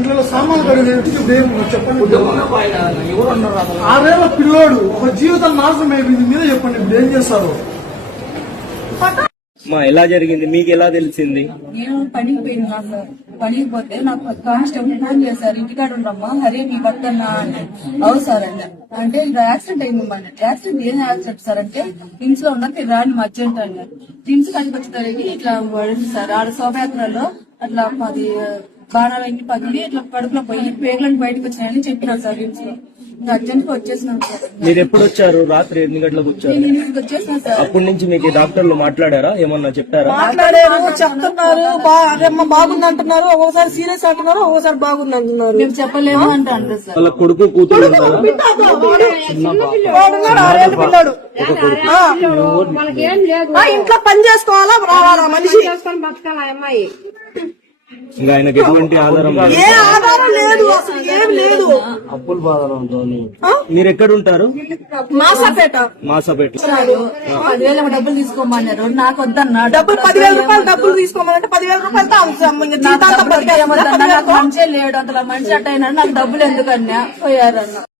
ఇంట్లో సామాన్లు కడిగి చెప్పండి. 6 ఏళ్ల పిల్లోడు ఒక జీవితం నాశనం అయిపోయింది. మీరే చెప్పండి ఇప్పుడు ఏం చేస్తారు? ఎలా జరిగింది, మీకు ఎలా తెలిసింది? నేను పనికి పోయినా సార్. పనికి పోతే నాకు కానిస్టేబుల్ ఫోన్ చేశారు, ఇంటికాడ ఉండమ్మా హరి మీ భర్త అన్నా అంటే అవు సార్ అన్న. అంటే ఇంకా యాక్సిడెంట్ అయిందమ్మా. యాక్సిడెంట్ ఏం యాక్సిడెంట్ సార్ అంటే టిమ్స్ లో ఉన్నా రాని అర్జెంట్ అన్నారు. టిమ్స్ కనిపించడానికి ఇట్లా పడింది సార్. ఆడ శోభయాత్రలో అట్లా 10 బాణాలన్నీ పగిలి ఇట్లా కడుపులో పోయి పేగులను బయటకు వచ్చినాయని చెప్పినారు సార్. టిమ్స్ లో అర్జెంట్ గా వచ్చేసినాం సార్. మీరు ఎప్పుడు వచ్చారు? రాత్రి ఎన్ని గంటలకు వచ్చారు? నేను ఇంటికి వచ్చేసినా సార్. అప్పటి నుంచి మీకు డాక్టర్లు మాట్లాడారా, ఏమన్నా చెప్పారా? మాట్లాడారు, చెప్తున్నారు. అదేమ్మా బాగుంది అంటున్నారు, ఒకసారి సీరియస్ అంటున్నారు, ఒకసారి బాగుంది అంటున్నారు. మేము చెప్పలేము అంటే అంటారు సార్. వాళ్ళ కొడుకు కూతురు ఉన్నారా? వాడున్నాడు 6 ఏళ్ళ పిల్లాడు. ఇంట్లో పని చేసుకోవాలా, రావాలా మనిషి. ఇంకా ఆయనకి ఎటువంటి ఆధారం లేదు? ఏ ఆధారం లేదు, అసలు ఏం లేదు. అప్పుల బాధలు ఉంటుంది. మీరు ఎక్కడ ఉంటారు? మాసాపేట. మాసాపేట. 10,000 డబ్బులు తీసుకోమన్నారు, నాకు వద్దన్నా. డబ్బులు 10,000 రూపాయలు డబ్బులు తీసుకోమంటే 10,000 రూపాయలతో నాకు మంచి లేడు, అంతలా మంచి అట్ట అయినా నాకు డబ్బులు ఎందుకన్నా పోయారన్న.